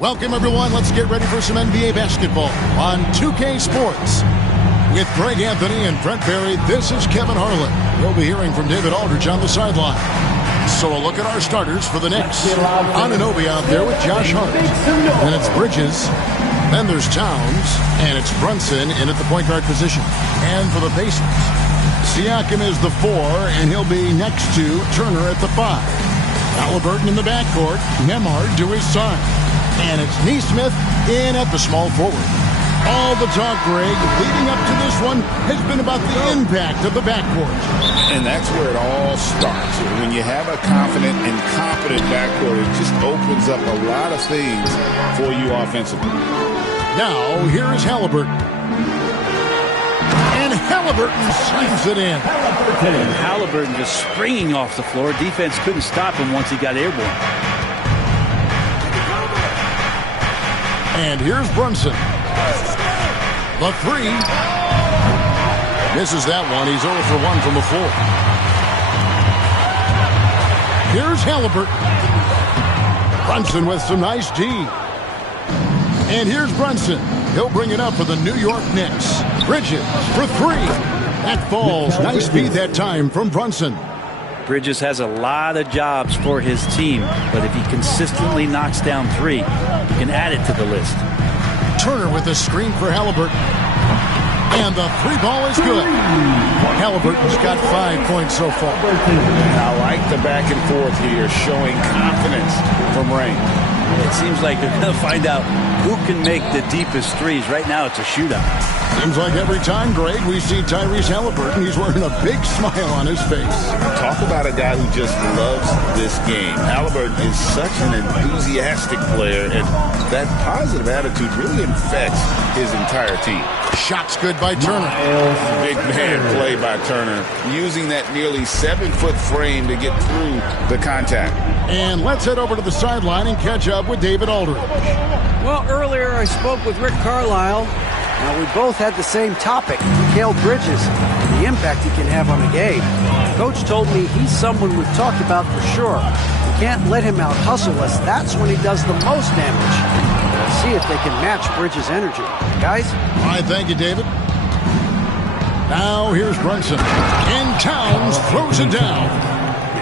Welcome, everyone. Let's get ready for some NBA basketball on 2K Sports. With Greg Anthony and Brent Barry, this is Kevin Harlan. We'll be hearing from David Aldridge on the sideline. So a look at our starters for the Knicks. Anunoby out there with Josh Hart. Then it's Bridges. Then there's Towns. And it's Brunson in at the point guard position. And for the Pacers, Siakam is the 4, and he'll be next to Turner at the 5. Halliburton in the backcourt. Nembhard to his side. And it's Nesmith in at the small forward. All the talk, Greg, leading up to this one has been about the impact of the backcourt. And that's where it all starts. When you have a confident and competent backcourt, it just opens up a lot of things for you offensively. Now, here is Halliburton. And Halliburton slams it in. And Halliburton just springing off the floor. Defense couldn't stop him once he got airborne. And here's Brunson. The 3. Misses that one. He's 0 for 1 from the floor. Here's Halliburton. Brunson with some nice D. And here's Brunson. He'll bring it up for the New York Knicks. Bridges for 3. That falls. Nice beat that time from Brunson. Bridges has a lot of jobs for his team, but if he consistently knocks down 3, he can add it to the list. Turner with a screen for Halliburton. And the 3 ball is good. Halliburton's got 5 points so far. I like the back and forth here, showing confidence from Rain. It seems like they're going to find out who can make the deepest threes. Right now, it's a shootout. Seems like every time, Greg, we see Tyrese Halliburton, he's wearing a big smile on his face. Talk about a guy who just loves this game. Halliburton is such an enthusiastic player, and that positive attitude really infects his entire team. Shots good by Turner. Big man play by Turner, using that nearly 7-foot frame to get through the contact. And let's head over to the sideline and catch up with David Aldridge. Well, earlier I spoke with Rick Carlisle. Now, we both had the same topic, Mikal Bridges, and the impact he can have on the game. Coach told me he's someone we've talked about for sure. We can't let him out-hustle us. That's when he does the most damage. Let's see if they can match Bridges' energy. Guys? All right, thank you, David. Now, here's Brunson. And Towns throws it down.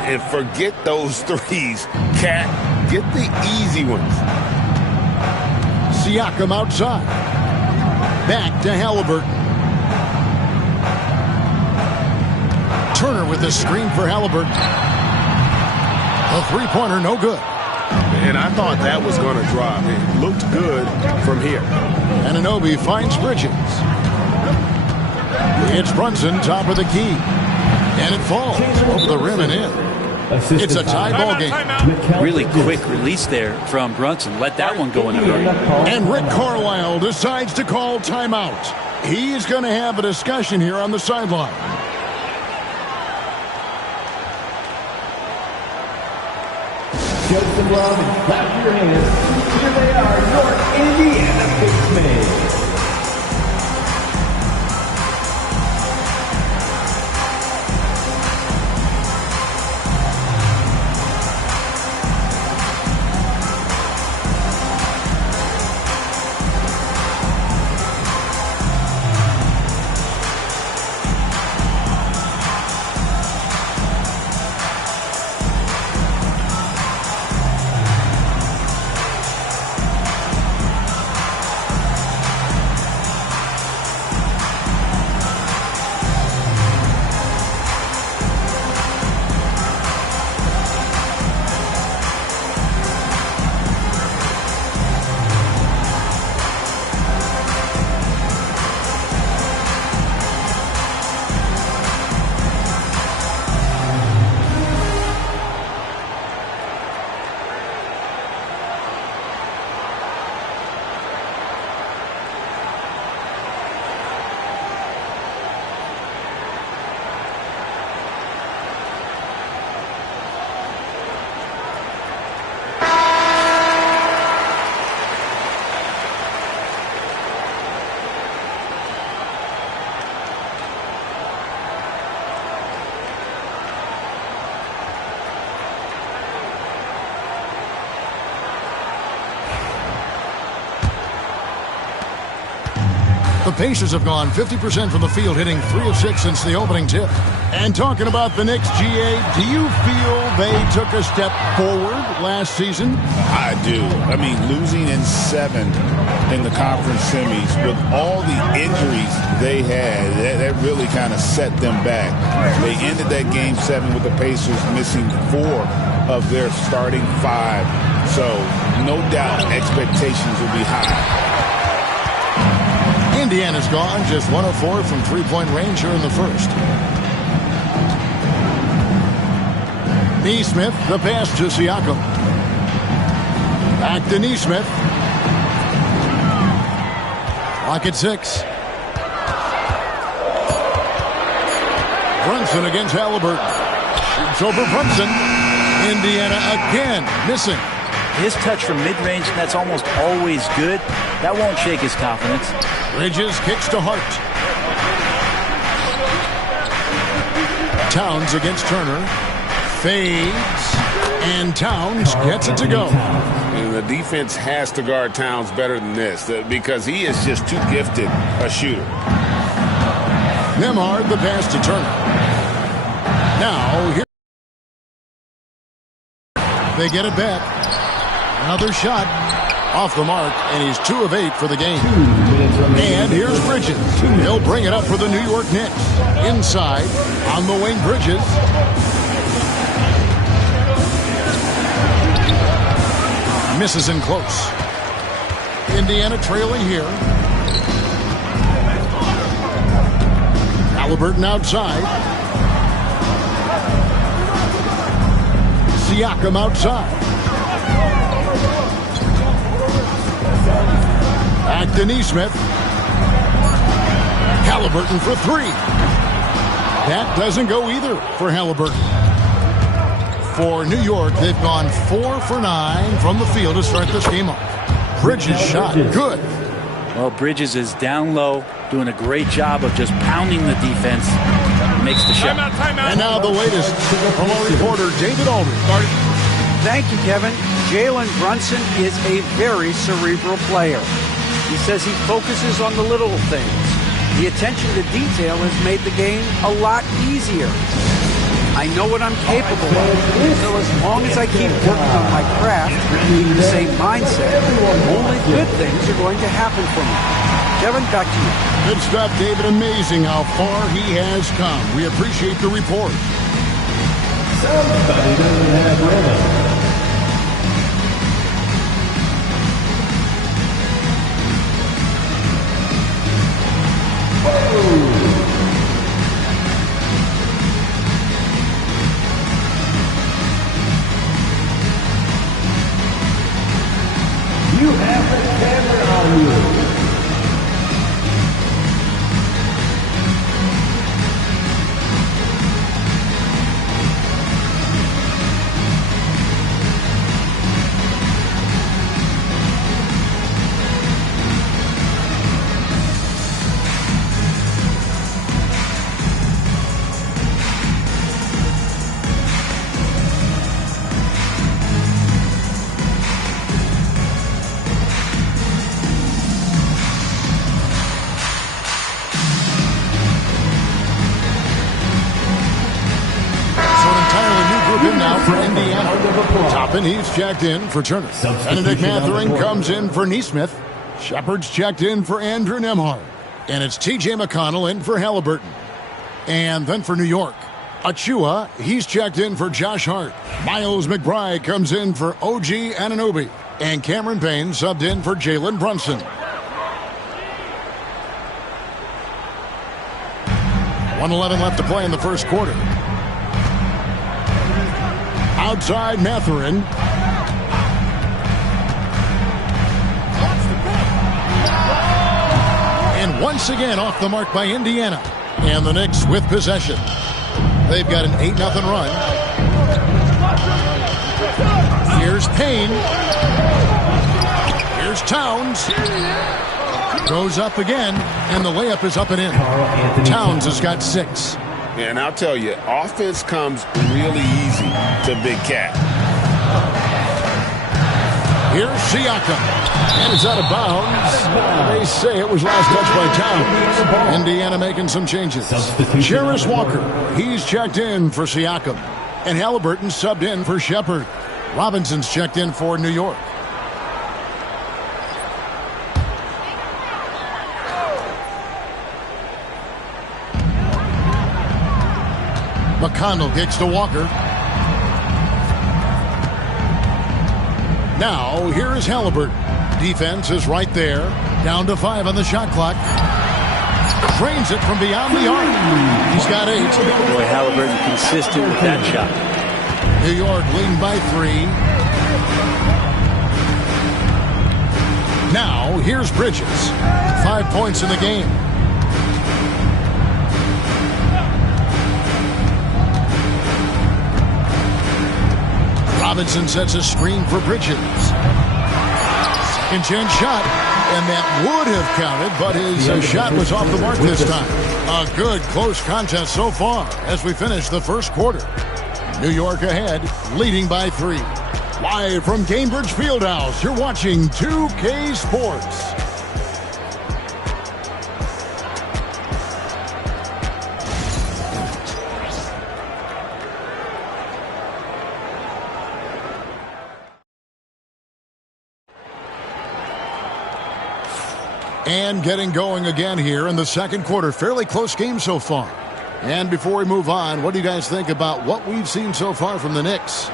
And forget those threes, Cat. Get the easy ones. Siakam outside. Back to Halliburton. Turner with a screen for Halliburton. A 3-pointer, no good. And I thought that was going to drop. It looked good from here. Anunoby finds Bridges. It's Brunson, top of the key. And it falls over the rim and in. It's a tie ball game. Really quick release there from Brunson. Let that one go in a hurry. And Rick Carlisle decides to call timeout. He's going to have a discussion here on the sideline. Show some love and clap your hands. Here they are, North Indiana big men. The Pacers have gone 50% from the field, hitting 3 of 6 since the opening tip. And talking about the Knicks, GA, do you feel they took a step forward last season? I do. I mean, losing in 7 in the conference semis with all the injuries they had, that really kind of set them back. They ended that game 7 with the Pacers missing 4 of their starting 5. So, no doubt expectations will be high. Indiana's gone just 1 of 4 from three-point range here in the first. Nesmith, the pass to Siakam. Back to Nesmith. Clock at 6. Brunson against Halliburton. Shoots over Brunson. Indiana again missing. His touch from mid-range, that's almost always good. That won't shake his confidence. Bridges kicks to Hart. Towns against Turner. Fades. And Towns gets it to go. And the defense has to guard Towns better than this because he is just too gifted a shooter. Nembhard the pass to Turner. Now here they get it back. Another shot off the mark, and he's 2 of 8 for the game. And here's Bridges. He'll bring it up for the New York Knicks. Inside on the wing, Bridges. Misses in close. Indiana trailing here. Halliburton outside. Siakam outside. Back to Nesmith. Halliburton for 3. That doesn't go either for Halliburton. For New York, they've gone 4 for 9 from the field to start this game off. Bridges shot good. Well, Bridges is down low, doing a great job of just pounding the defense. Makes the shot. And now the latest from our reporter, David Aldridge. Thank you, Kevin. Jalen Brunson is a very cerebral player. He says he focuses on the little things. The attention to detail has made the game a lot easier. I know what I'm capable of, so as long as I keep working on my craft and the same mindset, only good things are going to happen for me. Kevin, back to you. Good stuff, David. Amazing how far he has come. We appreciate the report. Somebody doesn't have rhythm. You have the camera on you. For Indiana. Toppin, he's checked in for Turner. Benedict Mathurin comes in for Nesmith. Shepard's checked in for Andrew Nembhard. And it's T.J. McConnell in for Halliburton. And then for New York, Achua, he's checked in for Josh Hart. Miles McBride comes in for O.G. Anunoby. And Cameron Payne subbed in for Jalen Brunson. 1:11 left to play in the first quarter. Outside Mathurin. And once again off the mark by Indiana. And the Knicks with possession. They've got an 8-0 run. Here's Payne. Here's Towns. Goes up again, and the layup is up and in. Towns has got 6. And I'll tell you, offense comes really easy to Big Cat. Here's Siakam. And it's out of bounds. They say it was last touched by Towns. Indiana making some changes. Jarris Walker, he's checked in for Siakam. And Halliburton subbed in for Shepherd. Robinson's checked in for New York. McConnell kicks to Walker. Now, here is Halliburton. Defense is right there. Down to 5 on the shot clock. Drains it from beyond the arc. He's got 8. Boy, Halliburton consistent with that shot. New York leading by 3. Now, here's Bridges. 5 points in the game. Robinson sets a screen for Bridges. Second chance shot, and that would have counted, but his shot was off the mark this time. A good close contest so far as we finish the first quarter. New York ahead, leading by 3. Live from Cambridge Fieldhouse, you're watching 2K Sports. And getting going again here in the second quarter. Fairly close game so far. And before we move on, what do you guys think about what we've seen so far from the Knicks?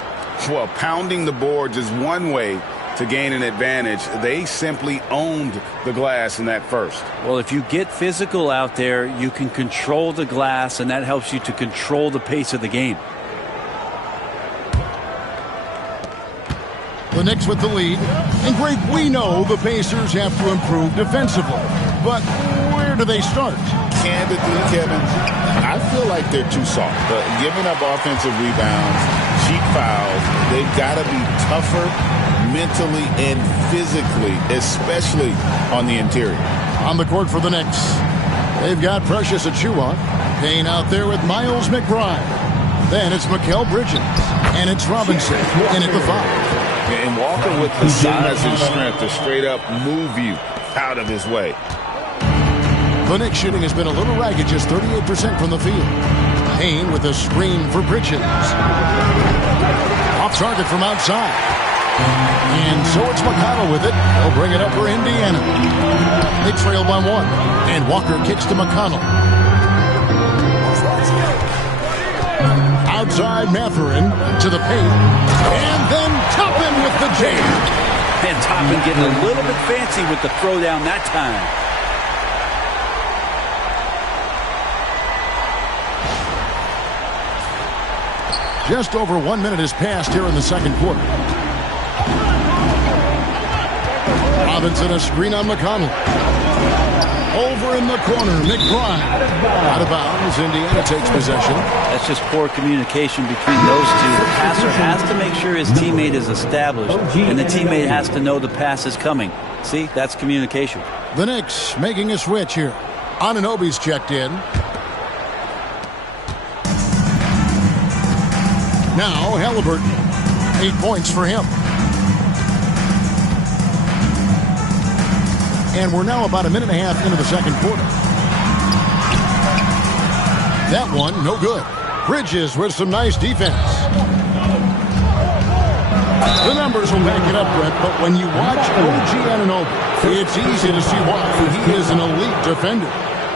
Well, pounding the boards is one way to gain an advantage. They simply owned the glass in that first. Well, if you get physical out there, you can control the glass, and that helps you to control the pace of the game. The Knicks with the lead. And Greg, we know the Pacers have to improve defensively. But where do they start? Candidly, Kevin, I feel like they're too soft. Giving up offensive rebounds, cheap fouls, they've got to be tougher mentally and physically, especially on the interior. On the court for the Knicks, they've got Precious Achiuwa. Payne out there with Miles McBride. Then it's Mikal Bridges. And it's Robinson in at the 5. And Walker with the size and strength to straight up move you out of his way. The Knicks shooting has been a little ragged, just 38% from the field. Payne with a screen for Bridges. Off target from outside. And so it's McConnell with it. He'll bring it up for Indiana. They trail by 1. And Walker kicks to McConnell. Outside Mathurin to the paint. And then Toppin with the jam. And Toppin getting a little bit fancy with the throwdown that time. Just over 1 minute has passed here in the second quarter. Robinson a screen on McConnell. Over in the corner, McBride. Out of bounds, Indiana takes possession. That's just poor communication between those two. The passer has to make sure his teammate is established, and the teammate has to know the pass is coming. See, that's communication. The Knicks making a switch here. Anunoby's checked in. Now Halliburton. 8 points for him. And we're now about a minute and a half into the second quarter. That one, no good. Bridges with some nice defense. The numbers will back it up, Brett, but when you watch OG Anunoby, it's easy to see why he is an elite defender.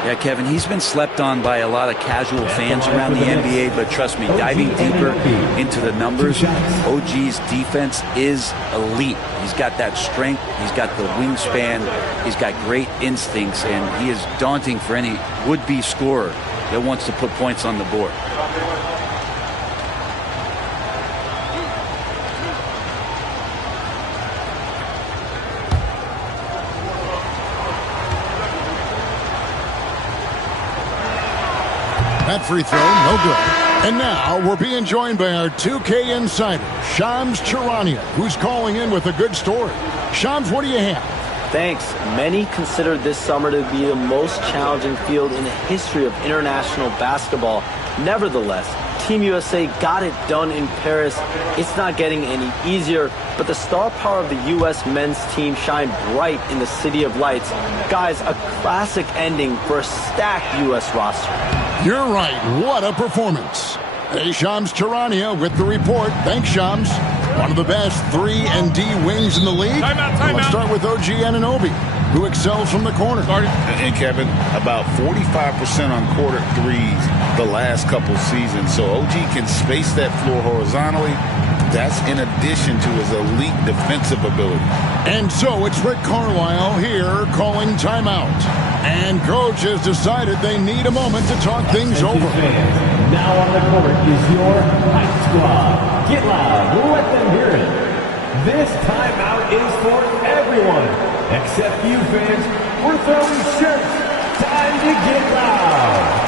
Yeah, Kevin, he's been slept on by a lot of casual fans around the NBA, but trust me, diving deeper into the numbers, OG's defense is elite. He's got that strength, he's got the wingspan, he's got great instincts, and he is daunting for any would-be scorer that wants to put points on the board. That free throw, no good. And now we're being joined by our 2K insider, Shams Charania, who's calling in with a good story. Shams, what do you have? Thanks. Many consider this summer to be the most challenging field in the history of international basketball. Nevertheless, Team USA got it done in Paris. It's not getting any easier, but the star power of the U.S. men's team shined bright in the City of Lights. Guys, a classic ending for a stacked U.S. roster. You're right. What a performance. Hey, Shams Charania with the report. Thanks, Shams. One of the best 3-and-D wings in the league. Let's start with OG Anunoby, who excels from the corner. And Kevin, about 45% on quarter threes the last couple seasons. So OG can space that floor horizontally. That's in addition to his elite defensive ability. And so it's Rick Carlisle here calling timeout. And coach has decided they need a moment to talk things over. Now on the court is your Night Squad. Get loud. Let them hear it. This timeout is for everyone, except you fans. We're throwing shirts. Time to get loud.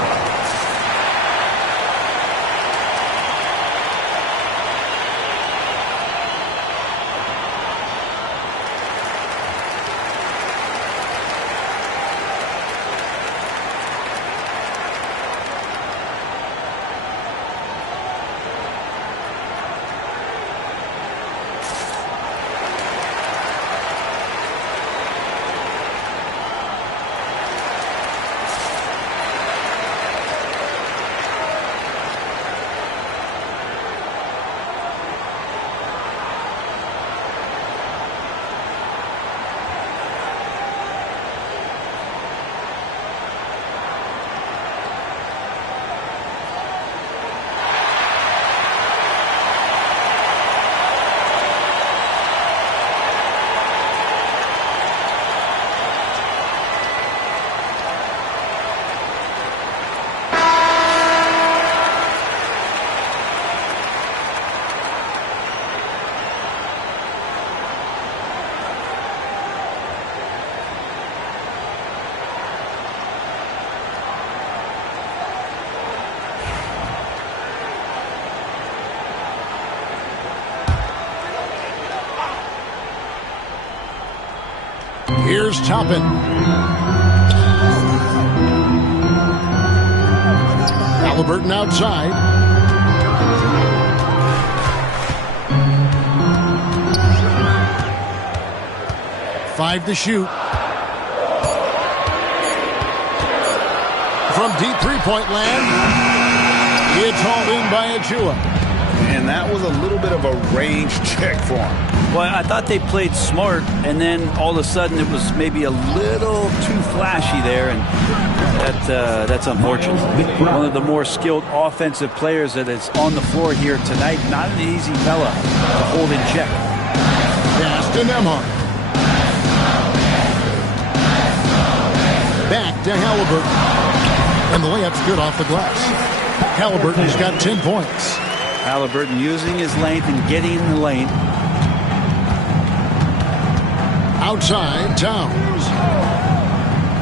Here's Toppin. Halliburton outside. Five to shoot. From deep three-point land, it's hauled in by Achua. And that was a little bit of a range check for him. Well, I thought they played smart, and then all of a sudden it was maybe a little too flashy there, and that's unfortunate. One of the more skilled offensive players that is on the floor here tonight. Not an easy fella to hold in check. Pass to Nembhard. Back to Halliburton. And the layup's good off the glass. Halliburton's got 10 points. Halliburton using his length and getting in the lane. Outside, Towns.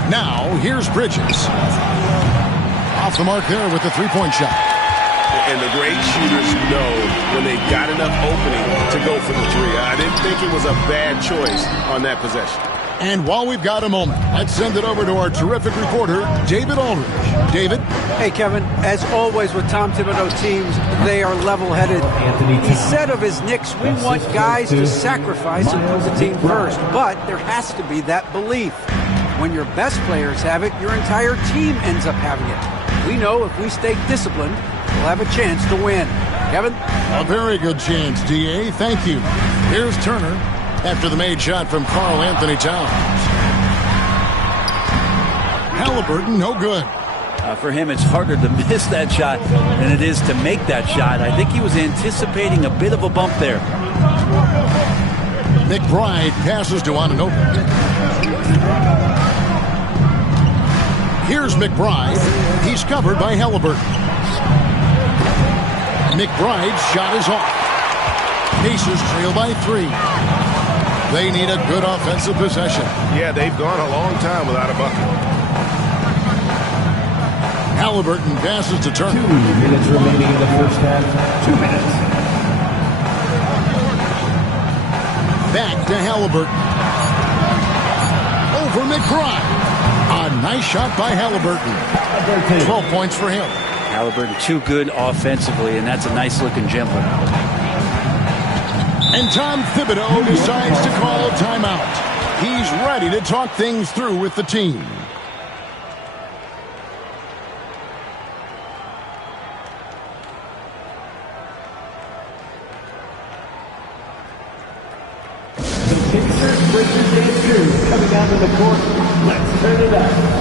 Now, here's Bridges. Off the mark there with the three-point shot. And the great shooters know when they've got enough opening to go for the three. I didn't think it was a bad choice on that possession. And while we've got a moment, let's send it over to our terrific reporter, David Aldridge. David? Hey, Kevin, as always with Tom Thibodeau teams, they are level-headed. He said of his Knicks, we want guys to sacrifice and put the team first. But there has to be that belief. When your best players have it, your entire team ends up having it. We know if we stay disciplined, we'll have a chance to win. Kevin? A very good chance, D.A. Thank you. Here's Turner after the made shot from Karl Anthony Towns. Halliburton, no good. For him, it's harder to miss that shot than it is to make that shot. I think he was anticipating a bit of a bump there. McBride passes to Anunoby. Here's McBride. He's covered by Halliburton. McBride's shot is off. Pacers trail by 3. They need a good offensive possession. Yeah, they've gone a long time without a bucket. Halliburton passes to Turner. 2 minutes remaining in the first half. 2 minutes. Back to Halliburton. Over McBride. A nice shot by Halliburton. 12 points for him. Halliburton too good offensively, and that's a nice-looking jumper. And Tom Thibodeau decides to call a timeout. He's ready to talk things through with the team. Coming out of the court, let's turn it up.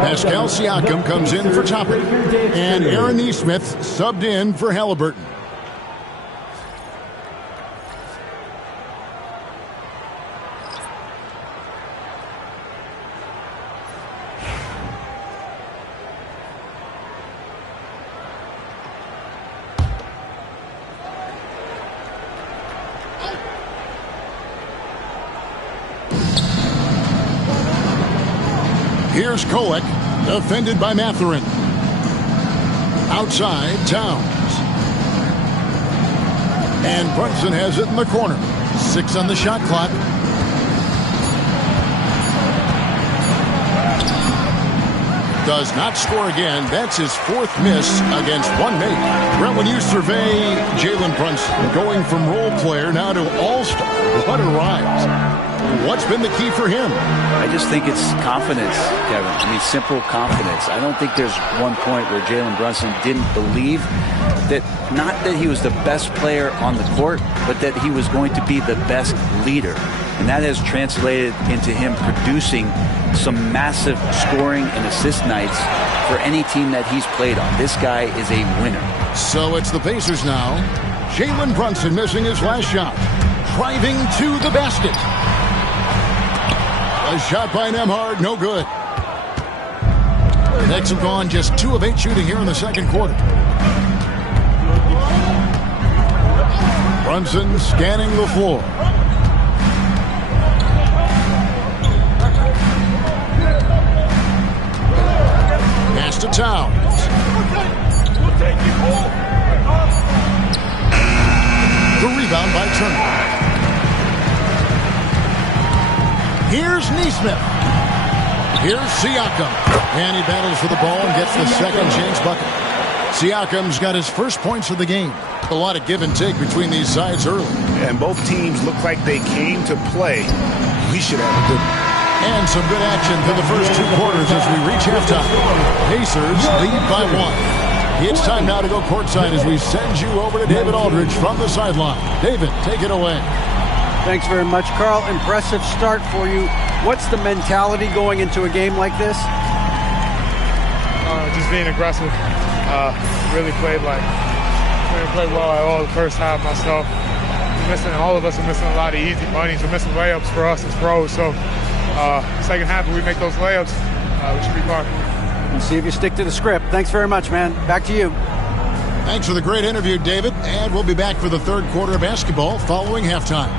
Pascal Siakam comes in for Toppin, and Aaron Nesmith subbed in for Halliburton. Here's Kolek, defended by Mathurin. Outside, Towns. And Brunson has it in the corner. 6 on the shot clock. Does not score again. That's his 4th miss against one mate. Brett, when you survey Jalen Brunson, going from role player now to all-star, what a rise. What's been the key for him? I just think it's confidence, Kevin. I mean, simple confidence. I don't think there's one point where Jalen Brunson didn't believe that, not that he was the best player on the court, but that he was going to be the best leader. And that has translated into him producing some massive scoring and assist nights for any team that he's played on. This guy is a winner. So it's the Pacers now. Jalen Brunson missing his last shot. Driving to the basket. A shot by Nembhard, no good. Knicks have gone just 2 of 8 shooting here in the second quarter. Brunson scanning the floor. Pass to Towns. The rebound by Turner. Here's Nesmith. Here's Siakam. And he battles for the ball and gets the second chance bucket. Siakam's got his first points of the game. A lot of give and take between these sides early. And both teams look like they came to play. We should have a good one. And some good action through the first 2 quarters as we reach halftime. Pacers lead by 1. It's time now to go courtside as we send you over to David Aldridge from the sideline. David, take it away. Thanks very much, Carl. Impressive start for you. What's the mentality going into a game like this? Just being aggressive. Really played well at all the first half myself. All of us are missing a lot of easy monies. We're missing layups for us as pros. So second half, if we make those layups, we should be fine. We'll see if you stick to the script. Thanks very much, man. Back to you. Thanks for the great interview, David. And we'll be back for the third quarter of basketball following halftime.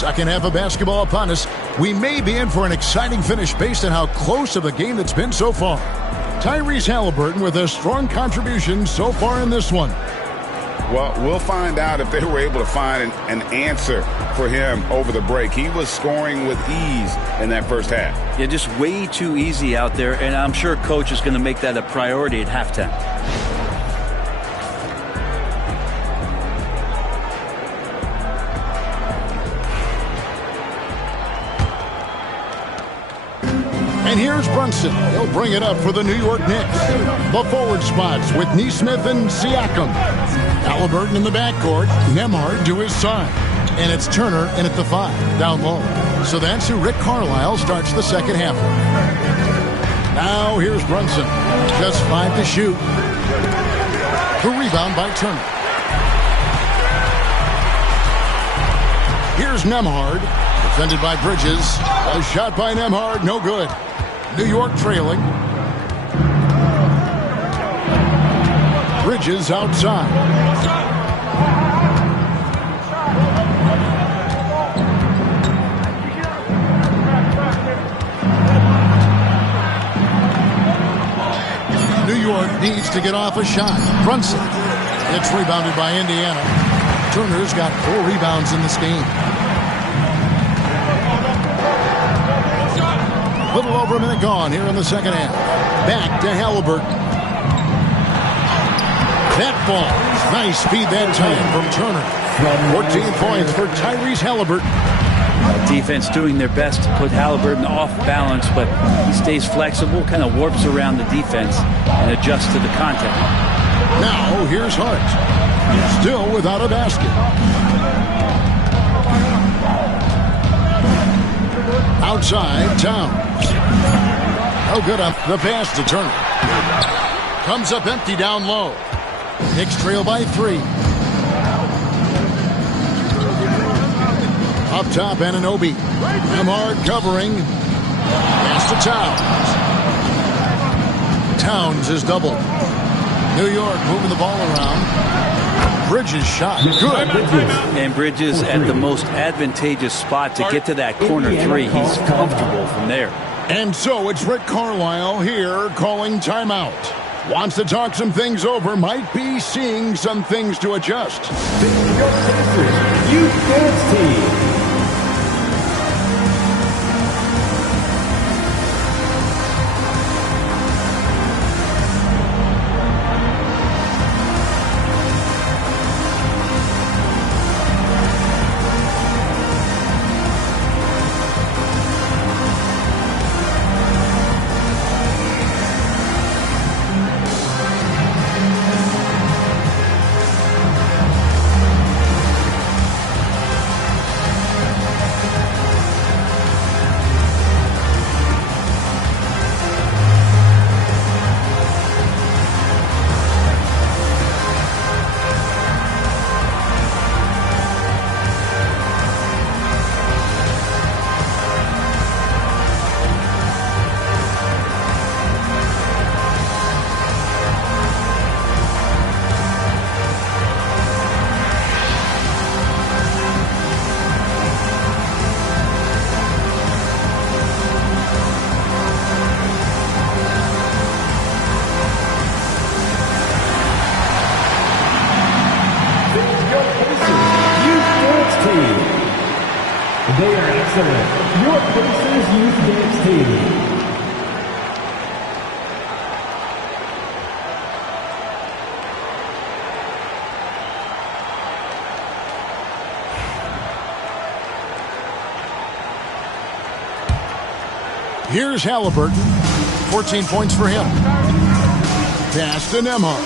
Second half of basketball upon us. We may be in for an exciting finish based on how close of a game it's been so far. Tyrese Halliburton with a strong contribution so far in this one. Well, we'll find out if they were able to find an answer for him over the break. He was scoring with ease in that first half. Yeah, just way too easy out there, and I'm sure Coach is going to make that a priority at halftime. And here's Brunson. He'll bring it up for the New York Knicks. The forward spots with Nesmith and Siakam. Halliburton in the backcourt. Nembhard to his side. And it's Turner in at the 5, down low. So that's who Rick Carlisle starts the second half with. Now here's Brunson. Just 5 to shoot. The rebound by Turner. Here's Nembhard. Defended by Bridges. A shot by Nembhard. No good. New York trailing. Bridges outside. New York needs to get off a shot. Brunson. It's rebounded by Indiana. Turner's got 4 rebounds in this game. Little over a minute gone here in the second half. Back to Halliburton. That falls. Nice speed that time from Turner. 14 points for Tyrese Halliburton. Defense doing their best to put Halliburton off balance, but he stays flexible, kind of warps around the defense and adjusts to the contact. Now here's Hart. Still without a basket. Outside, Towns. Oh, good on the pass to Turner. Comes up empty down low. Knicks trail by 3. Up top, Anunoby. Nembhard covering. Pass to Towns. Towns is doubled. New York moving the ball around. Bridges shot. Good. And Bridges at the most advantageous spot to get to that corner 3. He's comfortable from there. And so it's Rick Carlisle here calling timeout. Wants to talk some things over. Might be seeing some things to adjust. Youth Dance Team. They are excellent. Your Pacers Youth Dance Team. Here's Halliburton. 14 points for him. Pass to Nembhard.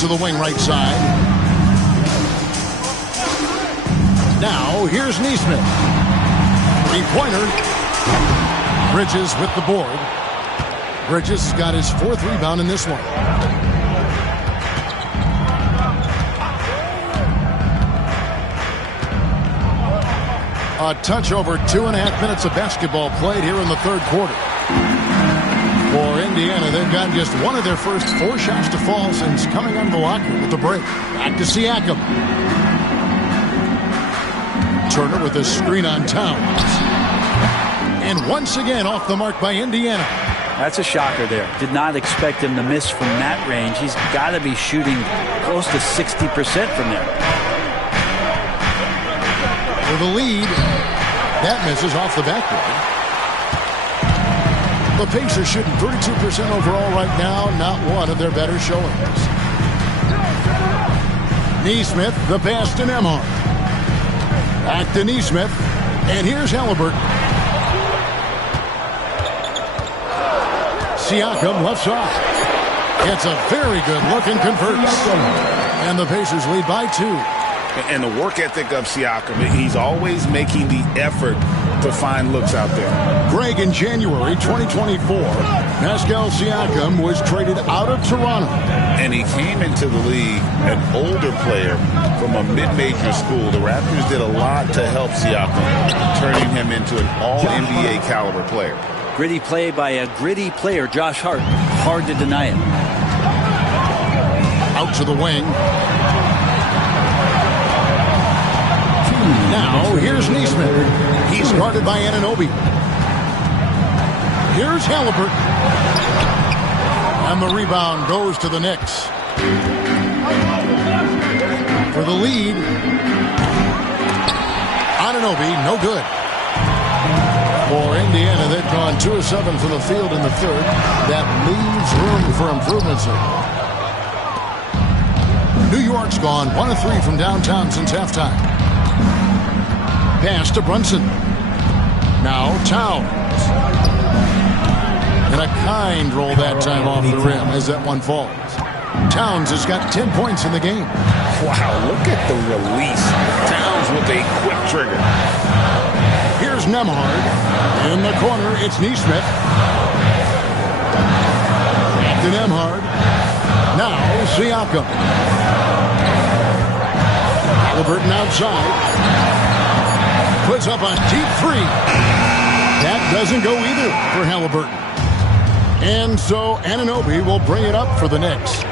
To the wing right side. Now, here's Nesmith. Three-pointer. Bridges with the board. Bridges got his 4th rebound in this one. A touch over 2.5 minutes of basketball played here in the 3rd quarter. For Indiana, they've gotten just one of their first 4 shots to fall since coming out of the locker with the break. Back to Siakam. Turner with a screen on Towns. And once again off the mark by Indiana. That's a shocker there. Did not expect him to miss from that range. He's got to be shooting close to 60% from there. For the lead, that misses off the backboard. The Pacers shooting 32% overall right now. Not one of their better showings. Nesmith, the pass to Nembhard. Back to Nesmith. And here's Halliburton. Siakam left side. It's a very good look and converts. And the Pacers lead by 2. And the work ethic of Siakam, he's always making the effort to find looks out there. Greg, in January 2024, Pascal Siakam was traded out of Toronto. And he came into the league an older player from a mid-major school. The Raptors did a lot to help Siakam, turning him into an all-NBA caliber player. Gritty play by a gritty player, Josh Hart. Hard to deny it. Out to the wing. Now, here's Nesmith. He's guarded by Anunoby. Here's Halliburton. And the rebound goes to the Knicks. For the lead. Anunoby, no good. For Indiana, they've gone 2 of 7 from the field in the third. That leaves room for improvements. New York's gone 1 of 3 from downtown since halftime. Pass to Brunson. Now Towns. And a kind roll that time off the rim as that one falls. Towns has got 10 points in the game. Wow, look at the release. Towns with a quick trigger. Here's Nembhard. In the corner, it's Nesmith. Back to Nembhard. Now Siakam. Halliburton outside. Puts up a deep 3. That doesn't go either for Halliburton. And so Anunoby will bring it up for the Knicks.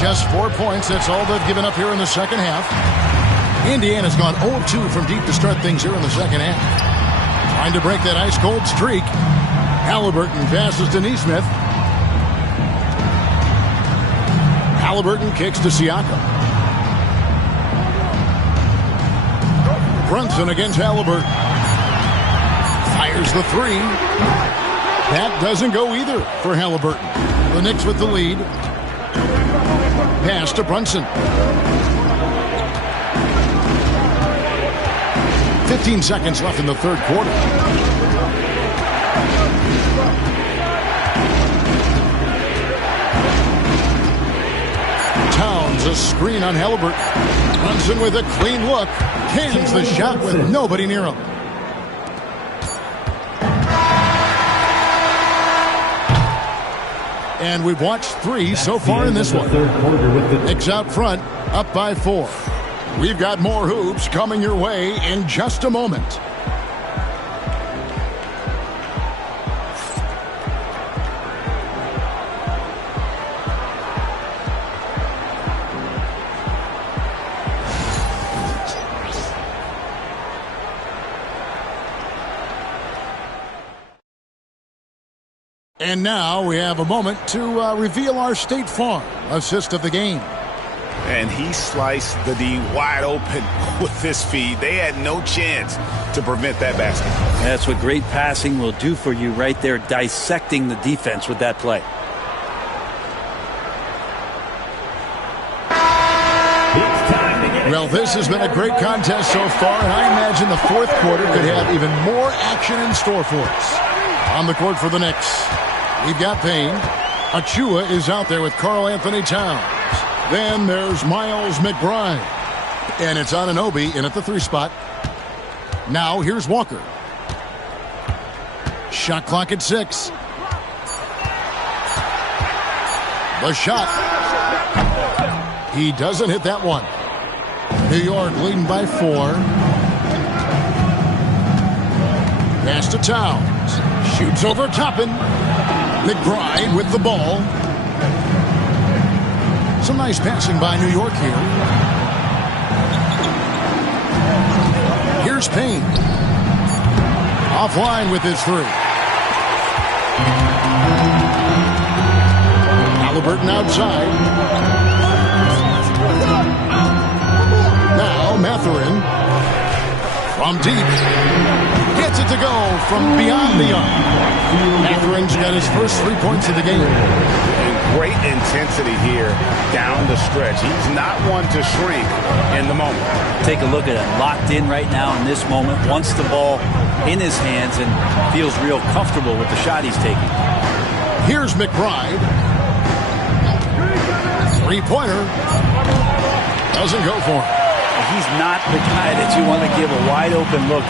Just 4 points. That's all they've given up here in the second half. Indiana's gone 0-2 from deep to start things here in the second half. Trying to break that ice-cold streak. Halliburton passes to Nesmith. Halliburton kicks to Siakam. Brunson against Halliburton. Fires the 3. That doesn't go either for Halliburton. The Knicks with the lead. Pass to Brunson. 15 seconds left in the third quarter. Towns, a screen on Halliburton. Brunson with a clean look. Cans the shot with nobody near him. And we've watched 3 so far in this one. Knicks out front, up by 4. We've got more hoops coming your way in just a moment. And now we have a moment to reveal our State Farm assist of the game. And he sliced the D wide open with his feed. They had no chance to prevent that basket. That's what great passing will do for you right there, dissecting the defense with that play. Well, this has been a great contest so far, and I imagine the fourth quarter could have even more action in store for us. On the court for the Knicks, we've got Payne. Achua is out there with Karl Anthony Towns. Then there's Miles McBride. And it's Anunoby in at the 3 spot. Now here's Walker. Shot clock at 6. The shot. He doesn't hit that one. New York leading by 4. Pass to Towns. Shoots over Toppin. McBride with the ball. Some nice passing by New York here. Here's Payne. Offline with his three. Halliburton outside. Now Mathurin from deep. Gets it to go from beyond the arc. Matherin's got his first 3 points of the game. And great intensity here down the stretch. He's not one to shrink in the moment. Take a look at it. Locked in right now in this moment. Wants the ball in his hands and feels real comfortable with the shot he's taking. Here's McBride. Three-pointer. Doesn't go for him. He's not the guy that you want to give a wide-open look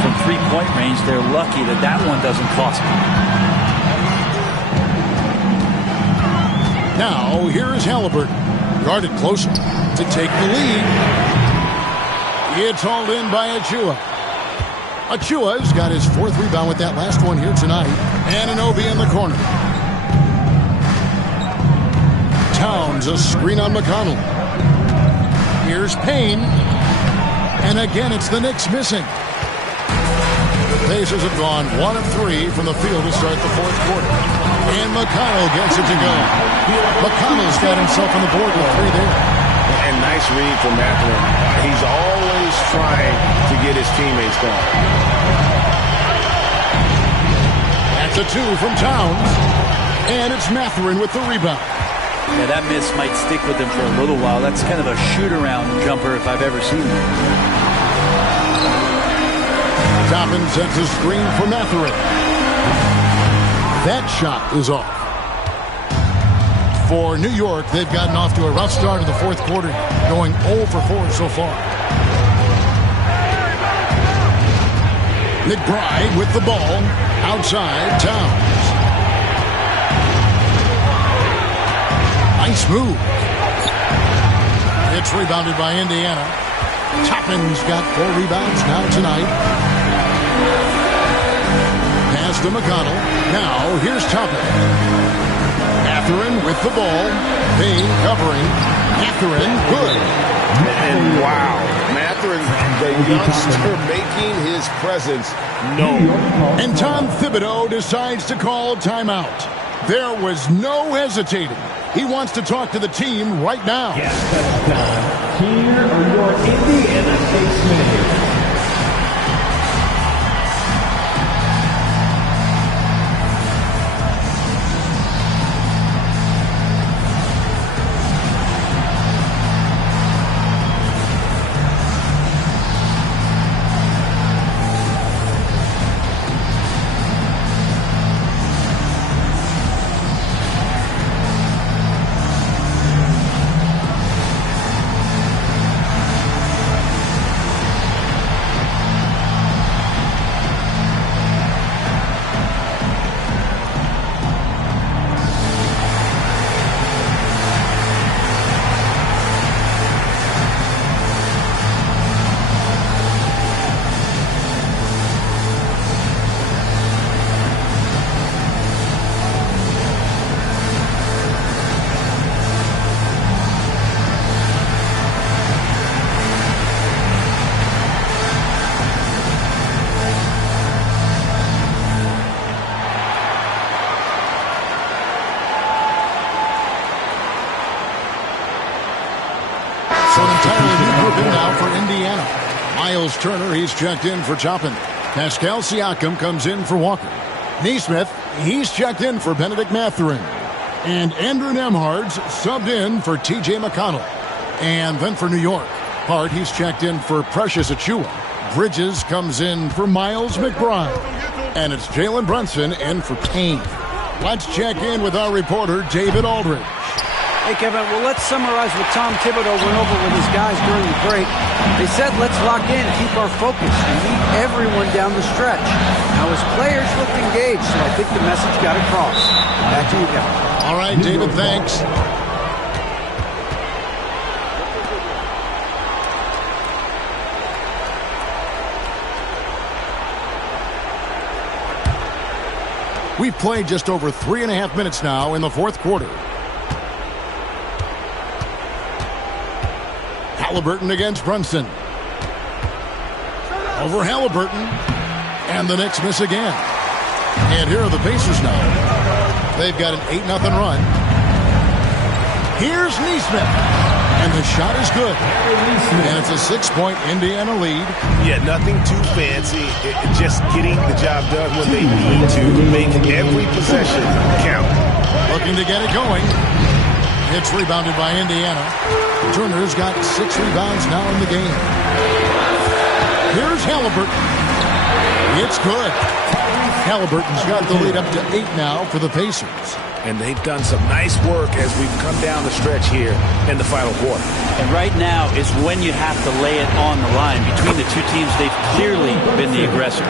from three-point range. They're lucky that that one doesn't cost them. Now, here is Halliburton. Guarded closer to take the lead. It's hauled in by Achua. Achua's got his fourth rebound with that last one here tonight. Anunoby in the corner. Towns, a screen on McConnell. Here's Payne. And again, it's the Knicks missing. The Pacers have gone 1 of 3 from the field to start the fourth quarter. And McConnell gets it to go. McConnell's got himself on the board with 3 there. And nice read from Mathurin. He's always trying to get his teammates going. That's a 2 from Towns. And it's Mathurin with the rebound. Yeah, that miss might stick with him for a little while. That's kind of a shoot-around jumper if I've ever seen it. Toppin sets a screen for Mathurin. That shot is off. For New York, they've gotten off to a rough start in the fourth quarter, going 0 for 4 so far. McBride with the ball. Outside, Towns. Nice move. It's rebounded by Indiana. Toppin's got 4 rebounds now tonight. Pass to McConnell. Now, here's Toppin. Mathurin with the ball. Payne covering. Mathurin, good. And wow, Mathurin, the youngster, making his presence known. And Tom Thibodeau decides to call timeout. There was no hesitating. He wants to talk to the team right now. Yes, that's done. Here are your Indiana case managers. Miles Turner, he's checked in for Toppin. Pascal Siakam comes in for Walker. Neesmith, he's checked in for Benedict Mathurin. And Andrew Nembhard's subbed in for T.J. McConnell. And then for New York, Hart, he's checked in for Precious Achua. Bridges comes in for Miles McBride. And it's Jalen Brunson in for Payne. Let's check in with our reporter, David Aldridge. Hey, Kevin, well, let's summarize what Tom Thibodeau went over with his guys during the break. They said, let's lock in, keep our focus, and meet everyone down the stretch. Now, his players looked engaged, so I think the message got across. Back to you, Kevin. All right, David, thanks. We've played just over 3.5 minutes now in the fourth quarter. Halliburton against Brunson. Over Halliburton. And the Knicks miss again. And here are the Pacers now. They've got an 8-0 run. Here's Nesmith. And the shot is good. And it's a 6-point Indiana lead. Yeah, nothing too fancy. Just getting the job done when they need to make every possession count. Looking to get it going. It's rebounded by Indiana. Turner's got 6 rebounds now in the game. Here's Halliburton. It's good. Halliburton's got the lead up to 8 now for the Pacers. And they've done some nice work as we've come down the stretch here in the final quarter. And right now is when you have to lay it on the line. Between the two teams, they've clearly been the aggressor.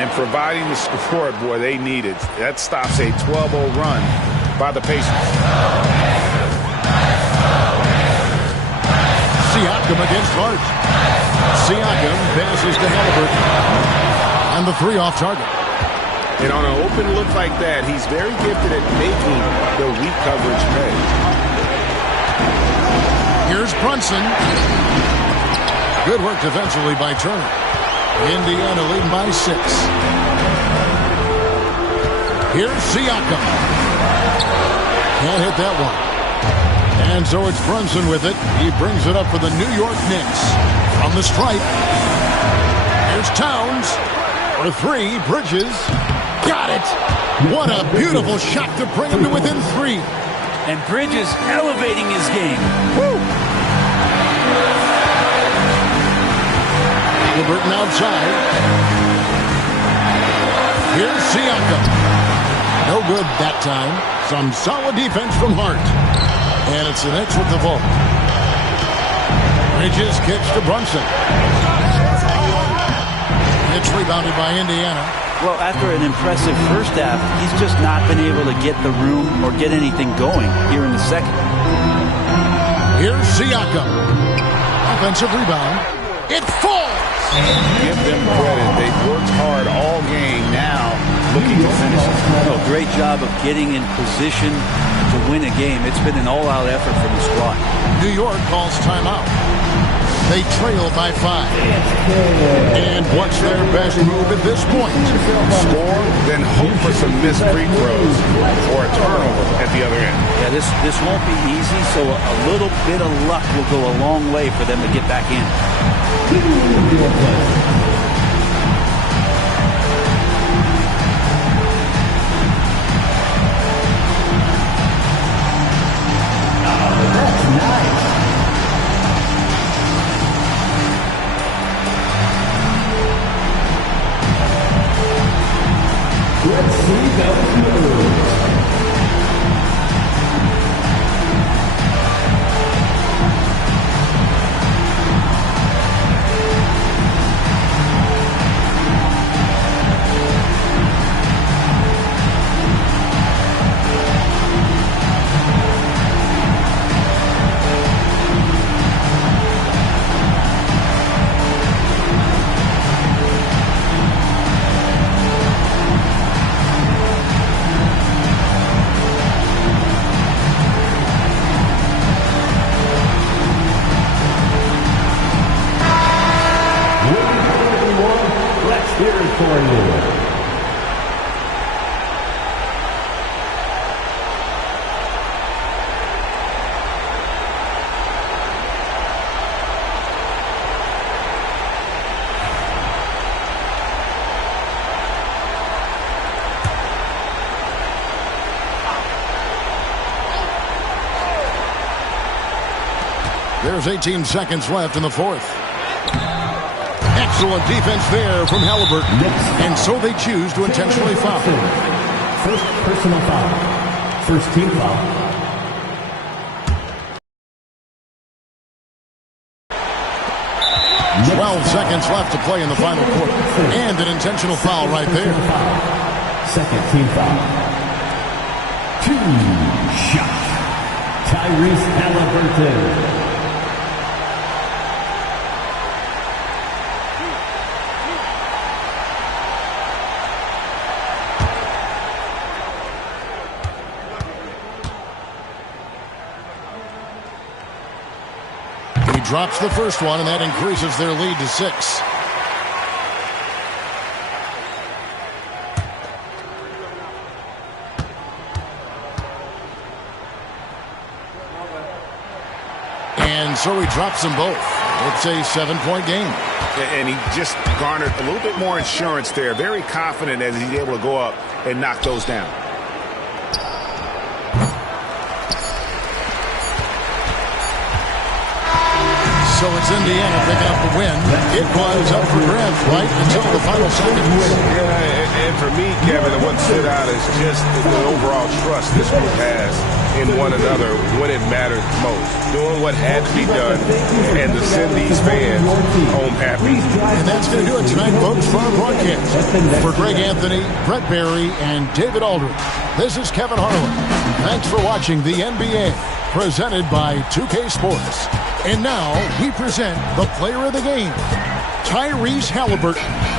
And providing the support, boy, they need it. That stops a 12-0 run by the Pacers. Siakam against Hart. Siakam passes to Halliburton. And the 3 off target. And on an open look like that, he's very gifted at making the weak coverage pay. Here's Brunson. Good work defensively by Turner. Indiana leading by 6. Here's Siakam. Can't hit that one. And so it's Brunson with it. He brings it up for the New York Knicks. From the stripe. Here's Towns. For 3, Bridges. Got it! What a beautiful shot to bring him to within 3. And Bridges elevating his game. Woo! Halliburton outside. Here's Siakam. No good that time. Some solid defense from Hart. And it's the Knicks with the ball. Bridges kicks to Brunson. It's rebounded by Indiana. Well, after an impressive first half, he's just not been able to get the room or get anything going here in the second. Here's Siakam. Offensive rebound. It falls! Give them credit. They've worked hard all game now, looking to finish it. Oh, great job of getting in position to win a game. It's been an all-out effort from the squad. New York calls timeout. They trail by 5. And what's their best move at this point? Score, then hope for some missed free throws or a turnover at the other end. Yeah, this won't be easy, so a little bit of luck will go a long way for them to get back in. Let's see those moves. There's 18 seconds left in the 4th. Excellent defense there from Halliburton. And so they choose to intentionally foul. First personal foul. First team foul. Twelve seconds left to play in the final quarter. And an intentional foul right there. Second team foul. 2 shot. Tyrese Halliburton. He drops the first one, and that increases their lead to 6. And so he drops them both. It's a 7-point game. And he just garnered a little bit more insurance there. Very confident as he's able to go up and knock those down. So it's Indiana picking up the win. It was up for grabs right until the final seconds. Yeah, and for me, Kevin, what stood out is just the overall trust this group has in one another when it mattered most. Doing what had to be done and to send these fans home happy. And that's going to do it tonight, folks, for our broadcast. For Greg Anthony, Brett Barry, and David Aldridge, this is Kevin Harlan. Thanks for watching the NBA, presented by 2K Sports. And now we present the player of the game, Tyrese Halliburton.